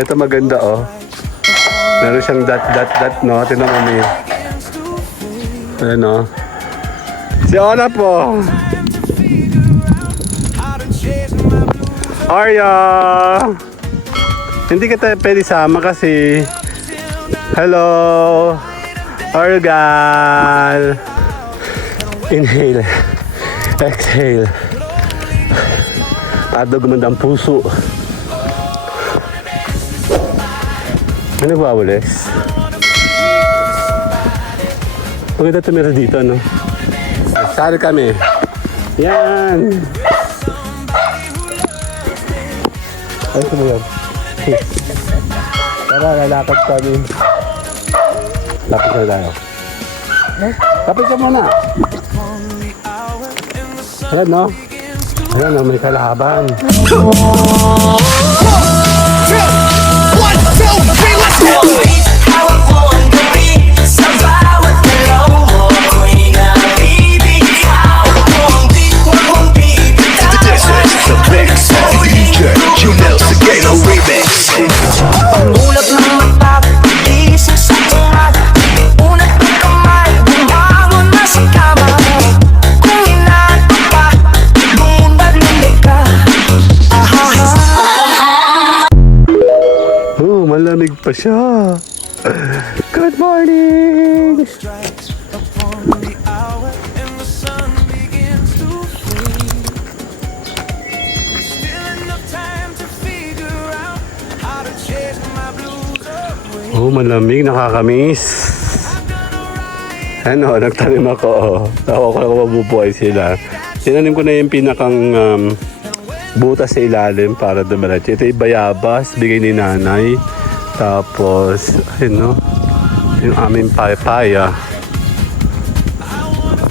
Ito maganda oh. Meron siyang dot no. Tingnan mo may. Ayan oh. Si Ona po. Arya. Hindi kita pwede sama kasi. Hello. Argal. Inhale. Exhale.Ado gumandang puso. Ano ba, Wallace? Maganda tumira dito, no? Sali kami. Yan! Ay, sumulang. Tara, lalakad kami. Lapit na tayo. Lapit ka muna. Alam, no? Ayan, no, may kalaban. Malamig pa siya. Good morning! Oh, malamig, nakakamiss. Ano, nagtanim ako. Oh. Tawa ko lang mabubuhay sila. Tinanim ko na yung pinakang butas sa ilalim para dumiretso. Ito yung bayabas, bigay ni nanay. Tapos, ayun no, yung aming papaya.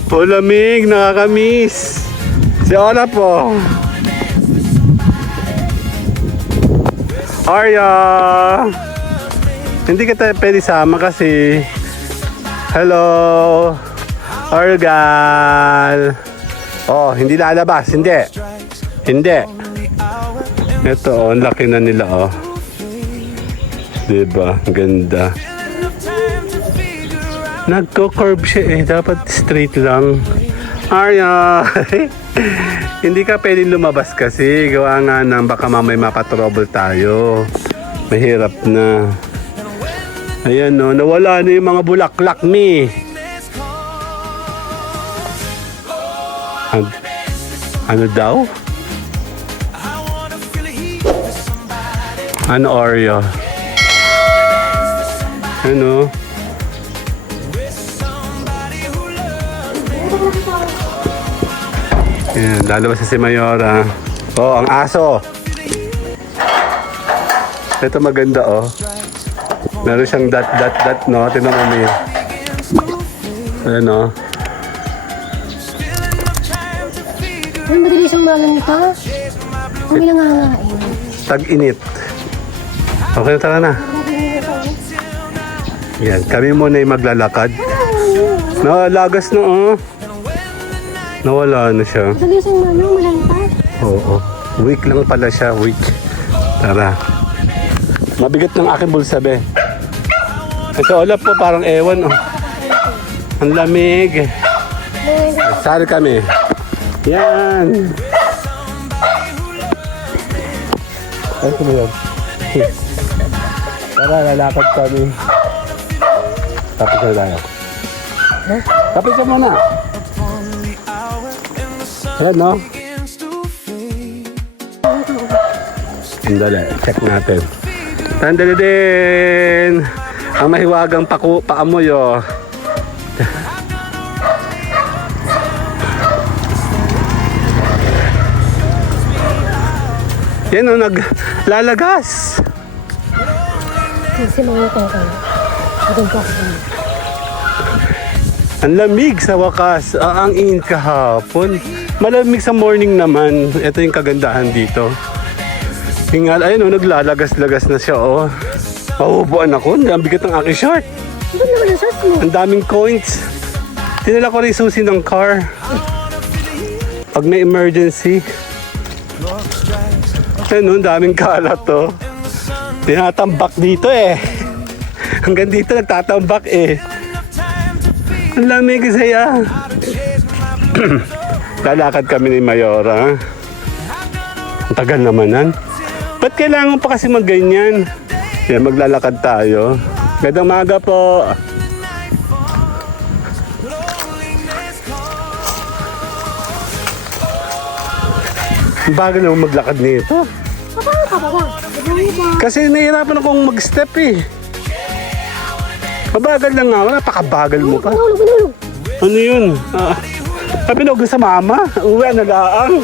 Oh, lamig, nakakamiss. Si Ona po. Arya. Hindi kita pwede sama kasi. Hello. Argal. Oh, hindi lalabas. Hindi. Hindi. Ito, oh, ang laki na nila, oh. Diba? Ganda. Nagko-curve siya eh. Dapat straight lang. Arya! Hindi ka pwedeng lumabas kasi. Gawa nga ng baka mamay mapatrouble tayo. Mahirap na. Ayan no. Nawala na yung mga bulaklak ni. Ano daw? Ano Arya? Ano? Ayan, lalabas si Mayora. Oh, ang aso. Ito maganda oh. Meron siyang dot no. Tingnan mo may. Ayan oh. Ay, madali siyang malanta. Ang nangangain. Tag-init. Okay, tara na. Yan, kami muna yung maglalakad. Lagas na oh. Nawala na siya. Madali siyang malanta. Oo. Weak lang pala siya, weak. Tara. Mabigat ng aking bulsa, be. Kasi Olaf po, parang ewan oh. Ang lamig. Sali kami. Yan. Ay, sumulang. Tara, lalakad kami. Tapos na tayo. Tapos ka muna. Ayan, no? Sandali, check natin. Sandali din. Ang mahiwagang paamoy, oh. Yan, oh, naglalagas. Kasi mga tao. Ang lamig sa wakas. Ang init kahapon. Malamig sa morning naman. Ito yung kagandahan dito. Hingal, ayun oh, naglalagas-lagas na siya oh. Pauupuan ako. Ang bigat ng aking short. Ano naman ang short mo? Ang daming coins. Tinala ko rin susi ng car. Pag may emergency. Ayun oh, ang daming kalat to. Tinatambak dito eh. Hanggang dito nagtatambak eh. Ang lamig saya. Lalakad kami ni Mayora. Ang tagal namanan. Ba't kailangan pa kasi magganyan? Yan, maglalakad tayo. Gandang maga po. Ang bagal naman maglakad nito. Paano ka ba? Kasi nahihirapan akong mag-step eh. Mabagal lang nga, napakabagal mo pa. Binulog. Ano yun? Pinog sa mama. Uwi, nagaang.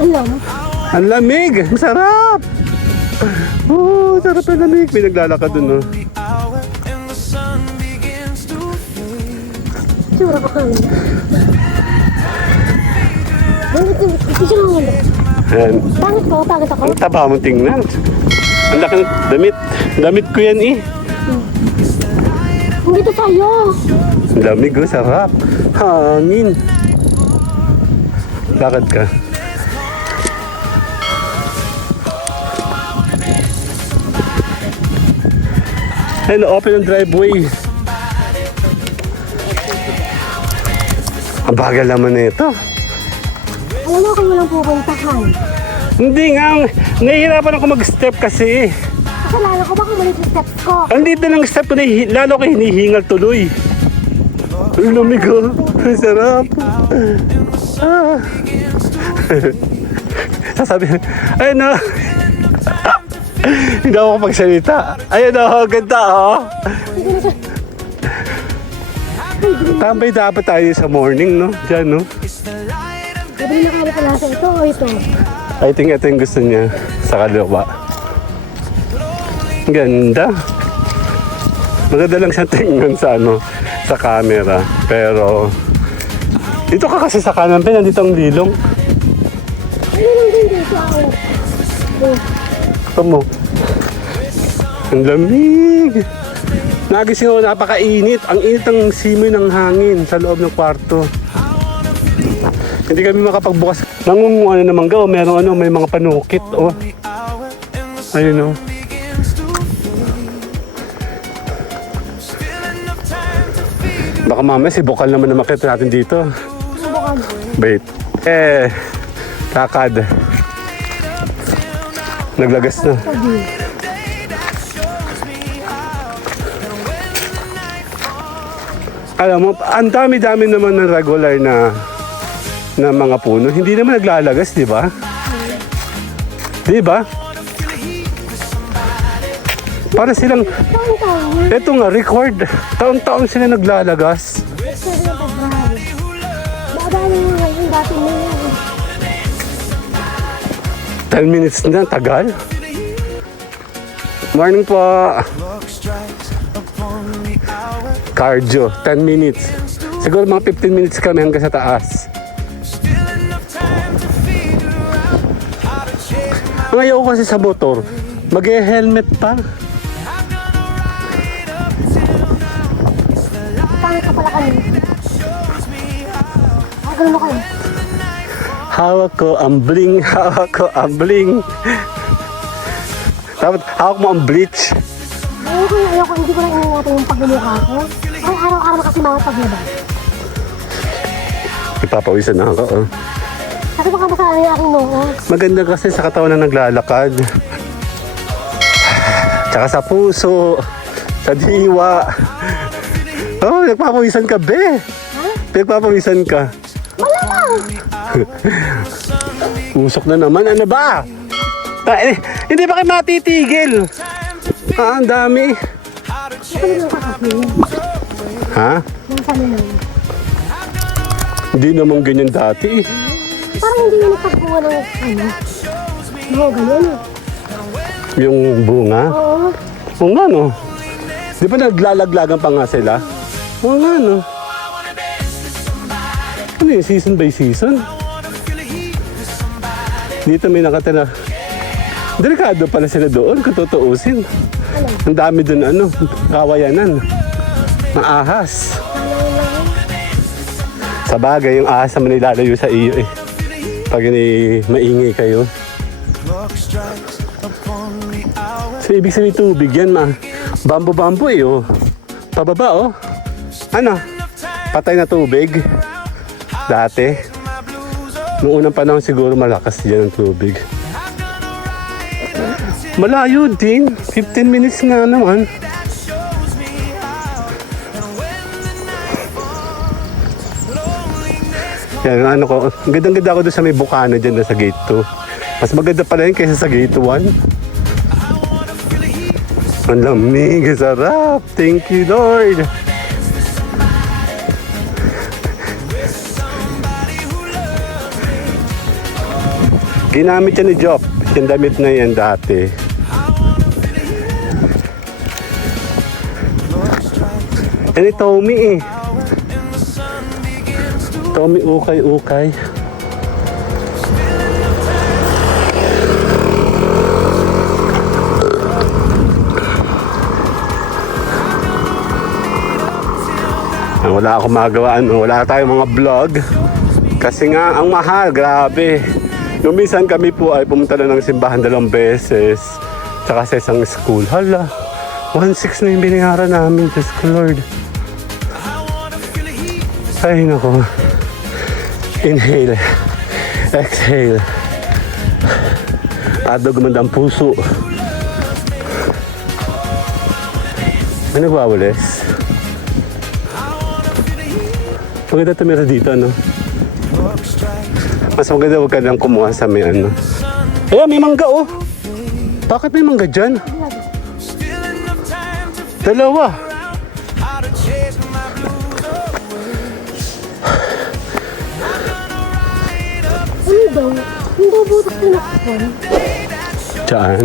Alam. Ang lamig. Masarap. Sarap ang lamig. May naglalakad dun, no? Sura ka kami. Ito lang yan. Ayan. Pangit ko, pangit ako. Ang taba mo tingnan. Ang laki ng damit. Damit ko yan eh. Hindi to sa'yo. Ang lamig, oh. Sarap. Hangin. Lakad ka. Ayan, open ang driveway. Ang bagal naman na ito. Alam mo kung walang pupuntahan. Hindi nga, nahihirapan ako mag-step kasi. Kasalanan ko ba kung mali yung steps ko? Andito ng step ko, lalo ko hinihingal tuloy. Ang lamig, oh. Ang sarap. Sasabi, ayun na. Hindi ako pagsalita. Ayun o, ganda o. Tambay dapat tayo sa morning, no? Diyan, no? Sabi na kaya pala sa ito o ito? I think ito yung gusto niya sa kaliwa. Ganda. Maganda lang siya tingnan sa ano, sa camera. Pero, dito ka kasi sa kanan, nandito ang lilong. Ano lang din dito ako? Ito mo. Ang lamig. Nagising ako, napakainit. Ang init ng simoy ng hangin sa loob ng kwarto. Hindi kami makapagbukas. Nangunguha na naman gaw. Meron ano, may mga panukit. Oh. Ayun oh. Baka mamaya si Bukal naman na makita natin dito. Subukan. Wait. Lakad. Naglagas na. Alam mo, ang dami-dami naman ng regular na mga puno. Hindi naman naglalagas, di ba? Di ba? Para silang, Taon-taon. eto nga, record. Taon-taon sila naglalagas. Sabi ng pag-bravo. Baadaan mo ngayon, dati mo yun. 10 minutes na, tagal. Morning po. Cardio, 10 minutes. Siguro mga 15 minutes kami hanggang sa taas. Ang ayaw ko kasi sa motor, mag-helmet pa. Pangit ka pala kanina. Ganun mo kayo. Hawak ko ang bling, hawak ko ang bling. Dapat hawak mo ang bleach. Ayoko, hindi ko lang ingatan yung pagmumukha ko. Ay, araw-araw na kasi mga paglabas. Ipapawisan na ako. Oh. Kasi baka masala yung aking noo. Maganda kasi sa katawan na naglalakad. Tsaka sa puso, sa diwa. Oh, nagpapawisan ka, be. Ha? Nagpapawisan ka. Malamang! Usok na naman. Ano ba? Hindi ba kayo matitigil? Ang dami. Ano lang kakapin? Ha? Nang sa naman. Hindi naman ganyan dati. Parang hindi yung nagtagbuwa ng ano. Oo, ganyan eh. Yung bunga. Oo. Oo nga, no? Di ba naglalaglagan pa nga sila? Oo nga, no? Ano yun? Season by season? Dito may nakatira. Delikado pala sila doon kung tutuusin. Ang dami doon, ano, kawayanan. Maahas. Sa bagay, yung ahas naman nilalayo sa iyo eh. Pag maingay kayo. So, ibig sabihin tubig yan, ma. Bambo-bambo eh, oh. Pababa, oh. Ano? Patay na tubig. Dati. Noong unang panahon siguro malakas dyan ang tubig. Malayo din. 15 minutes nga naman. Yan, ano ko. Gandang-ganda ako doon sa may bukana dyan na sa gate 2. Mas maganda pala yun kaysa sa gate 1. Ang lamig, sarap. Thank you, Lord. Ginamit yan ni Job. Yung damit na yan dati. Yan ni Tommy eh. Tommy ukay-ukay. Wala akong magawa, wala tayong mga vlog. Kasi nga, ang mahal, grabe. Nung minsan kami po ay pumunta na ng simbahan 2 beses. Tsaka sa isang school. Hala, 1,600 na yung binayaran namin. Diyos ko, Lord. Ay, nako. Inhale. Exhale. Adog gumanda ang puso. May nagwawalis. Maganda tumira dito, ano? Mas maganda huwag ka lang kumuha sa may ano. Ayan, may mangga, oh. Bakit may mangga dyan? 2. Ano daw? Hindi butas na nakapon. Diyan?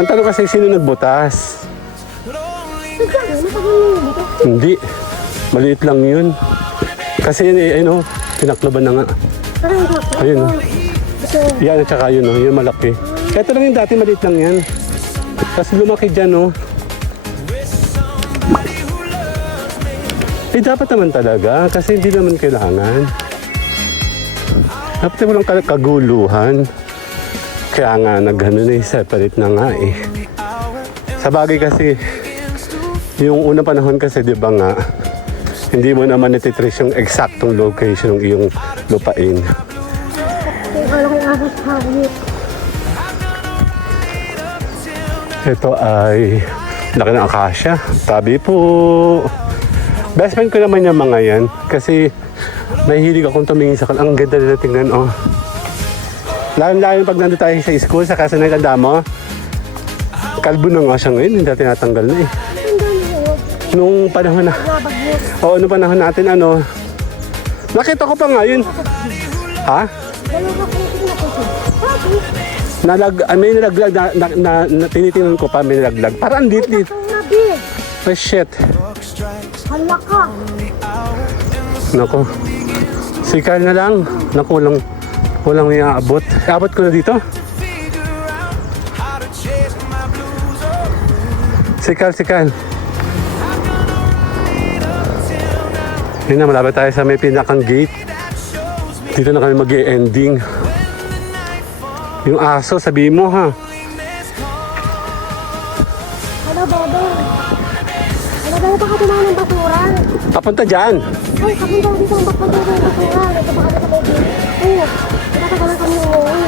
Ang tanong kasi sino nagbutas? Saan? Matagal na yun dito. Hindi. Maliit lang yun. Kasi yun eh, ano, tinakloban na nga. Parang ito. Ayun, oh. Ito. Yan at saka yun, oh, yung malaki. Ito lang yung dati, maliit lang yan. Tapos lumaki dyan, oh. Eh, dapat naman talaga. Kasi hindi naman kailangan. Dapat mo lang kaguluhan. Kaya nga, separate na nga eh. Sa bagay kasi, yung unang panahon kasi, di ba nga, hindi mo naman natitrace yung eksaktong location ng iyong lupain. Kaya kala ko yung ahas hawit. Ito ay laki ng akasya. Tabi po. Best friend ko naman yung mga yan. Kasi nahihilig akong tumingin sa Ang ganda nila tingnan, oh. Lalo pag nandun tayo sa school, sa kasi naganda mo. Kalbo na nga siya ngayon. Hindi natin natanggal na eh. Nung panahon na. Oo, nung panahon natin, ano. Nakita ko pa nga yun. Ha? May nalaglag na tinitingnan ko pa, may nalaglag. Parang lit-lit. Oh shit. Hala ka. Nako. Sikal na lang. Naku, walang may aabot. Aabot ko na dito. Sikal. Yun na, malapit tayo sa may pinakang gate. Dito na kami mag-e-ending. Yung aso, sabihin mo ha. Ano, Bobo? Ano daw pa ka tumahan ng basuran? Papunta dyan. Ay, kapunta ko dito ang bakpantay ng basuran. Ito baka na sa may gate. Ay, natagalan kami umuwi.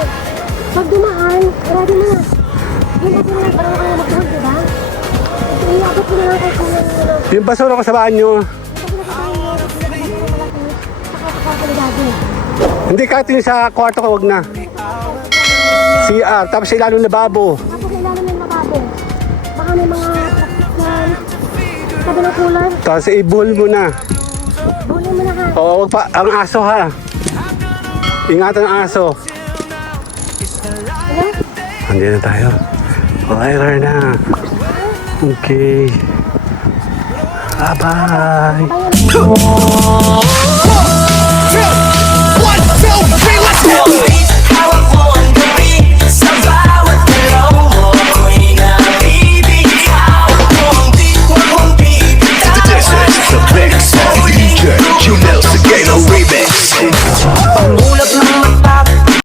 Pag dumaan, ready mo na. Yung basuran, parang kayo magdahal, diba? Iabot ko na lang kay kuya nyo. Yung basura ko sa bahay nyo. Hindi, kahit yung sa kwarto ko, wag na. CR, tapos sa ilalong lababo. Tapos sa ilalim ng lababo. Baka may mga plastic yan. Sabi ng cooler. Tapos i-buhol mo na. Bulin mo na ha. Oo, wag pa. Ang aso ha. Ingatan ang aso. Ano? Andiyan na tayo. Okay, na. Okay. Bye-bye. 1, 2, 3, let's go!